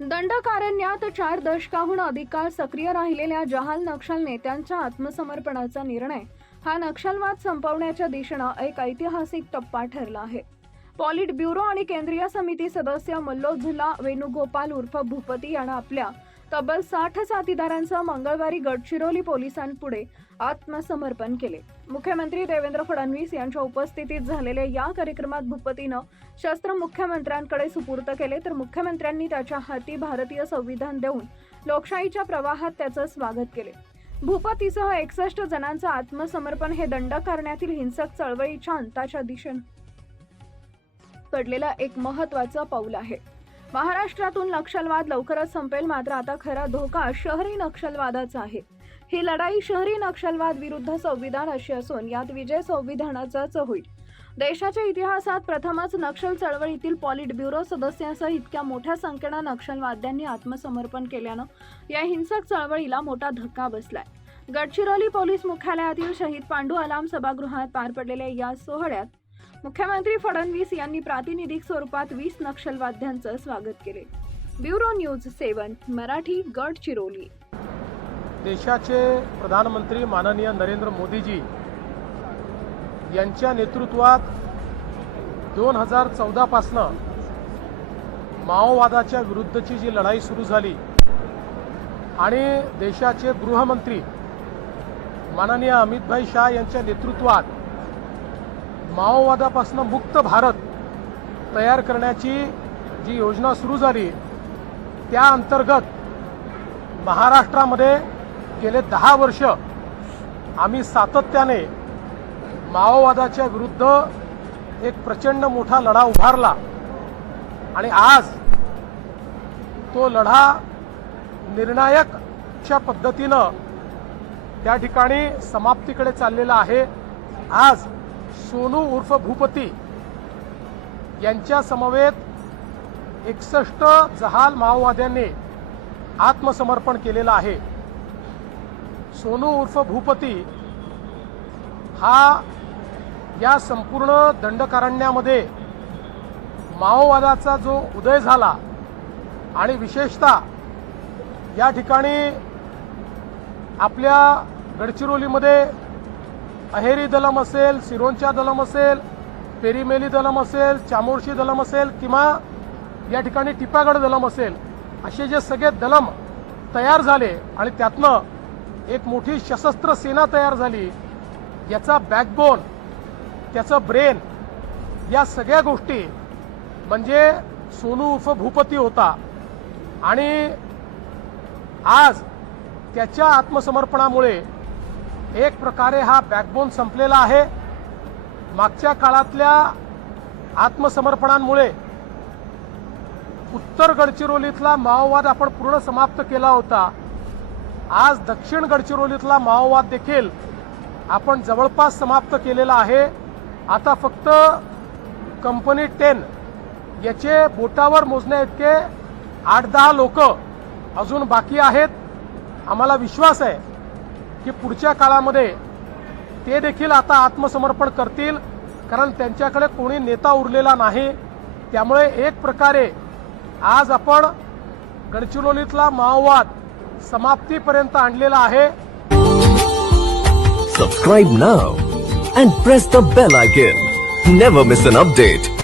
दंडकारण्यात चार दशकाहून अधिक काळ सक्रिय राहिलेल्या जहाल नक्षल नेत्यांच्या आत्मसमर्पणाचा निर्णय. हा नक्षलवाद संपवण्याच्या दिशेनं एक ऐतिहासिक टप्पा ठरला आहे. पॉलिट ब्युरो आणि केंद्रीय समिती सदस्य मल्लोझुला वेणुगोपाल उर्फ भूपती यांना आपल्या तब्बल साठ साथीदारांसह मंगळवारी गडचिरोली पोलिसांपुढे आत्मसमर्पण केले. मुख्यमंत्री देवेंद्र फडणवीस यांच्या उपस्थितीत झालेल्या या कार्यक्रमात भूपतीनं शस्त्र मुख्यमंत्र्यांकडे सुपूर्त केले. तर मुख्यमंत्र्यांनी त्याच्या हाती भारतीय संविधान देऊन लोकशाहीच्या प्रवाहात त्याचं स्वागत केले. भूपतीसह एकसष्ट जणांचं आत्मसमर्पण हे दंड करण्यातील हिंसक चळवळीच्या अंताच्या दिशेनं पडलेलं एक महत्वाचं पाऊल आहे. महाराष्ट्रातून नक्षलवाद लवकरच संपेल मात्र आता खरा धोका शहरी नक्षलवादाचा आहे. ही लढाई शहरी नक्षलवाद विरुद्ध संविधान अशी असून यात विजय संविधानाचाच होईल. देशाच्या इतिहासात प्रथमच नक्षल चळवळीतील पॉलिट ब्युरो सदस्यांसह इतक्या मोठ्या संख्येनं नक्षलवाद्यांनी आत्मसमर्पण केल्यानं या हिंसक चळवळीला मोठा धक्का बसलाय. गडचिरोली पोलीस मुख्यालयातील शहीद पांडू अलाम सभागृहात पार पडलेल्या या सोहळ्यात मुख्यमंत्री फडणवीस यांनी प्रातिनिधिक स्वरूपात वीस नक्षलवाद्यांचं स्वागत केले. Bureau news seven Marathi Gadchiroli देशाचे प्रधानमंत्री माननीय नरेंद्र मोदीजी यांच्या नेतृत्वात दोन हजार चौदापासनं माओवादाच्या विरुद्धची जी लढाई सुरू झाली आणि देशाचे गृहमंत्री माननीय अमितभाई शाह यांच्या नेतृत्वात माओवादापासून मुक्त भारत तयार करण्याची जी योजना सुरू झाली त्या अंतर्गत महाराष्ट्रामध्ये गेले दहा वर्ष आम्ही सातत्याने माओवादाच्या विरुद्ध एक प्रचंड मोठा लढा उभारला. आणि आज तो लढा निर्णायकच्या पद्धतीनं त्या ठिकाणी समाप्तीकडे चाललेला आहे. आज सोनू उर्फ भूपती यांच्या समवेत एकसष्ट जहाल माओवाद्यांनी आत्मसमर्पण केलेलं आहे. सोनू उर्फ भूपती हा या संपूर्ण दंडकारण्यामध्ये माओवादाचा जो उदय झाला आणि विशेषतः या ठिकाणी आपल्या गडचिरोलीमध्ये अहेरी दलम असेल सिरोंचा दलम असेल पेरीमेली दलम असेल चामोर्शी दलम असेल किंवा या ठिकाणी टिपागड दलम असेल असे जे सगळे दलम तयार झाले आणि त्यातनं एक मोठी सशस्त्र सेना तयार झाली याचा बॅकबोन त्याचं ब्रेन या सगळ्या गोष्टी म्हणजे सोनू उर्फ भूपती होता. आणि आज त्याच्या आत्मसमर्पणामुळे एक प्रकारे हा बॅकबोन संपलेला आहे. मागच्या काळातल्या आत्मसमर्पणांमुळे उत्तर गडचिरोलीतला माओवाद आपण पूर्ण समाप्त केला होता. आज दक्षिण गडचिरोलीतला माओवाद देखील आपण जवळपास समाप्त केलेला आहे. आता फक्त कंपनी टेन याचे बोटावर मोजण्या इतके आठ दहा लोक अजून बाकी आहेत. आम्हाला विश्वास आहे की पुढच्या काळामध्ये ते देखील आता आत्मसमर्पण करतील कारण त्यांच्याकडे कोणी नेता उरलेला नाही. त्यामुळे एक प्रकारे आज आपण गडचिरोलीतला माओवाद समाप्तीपर्यंत आणलेला आहे. Subscribe now and press the bell icon never miss an update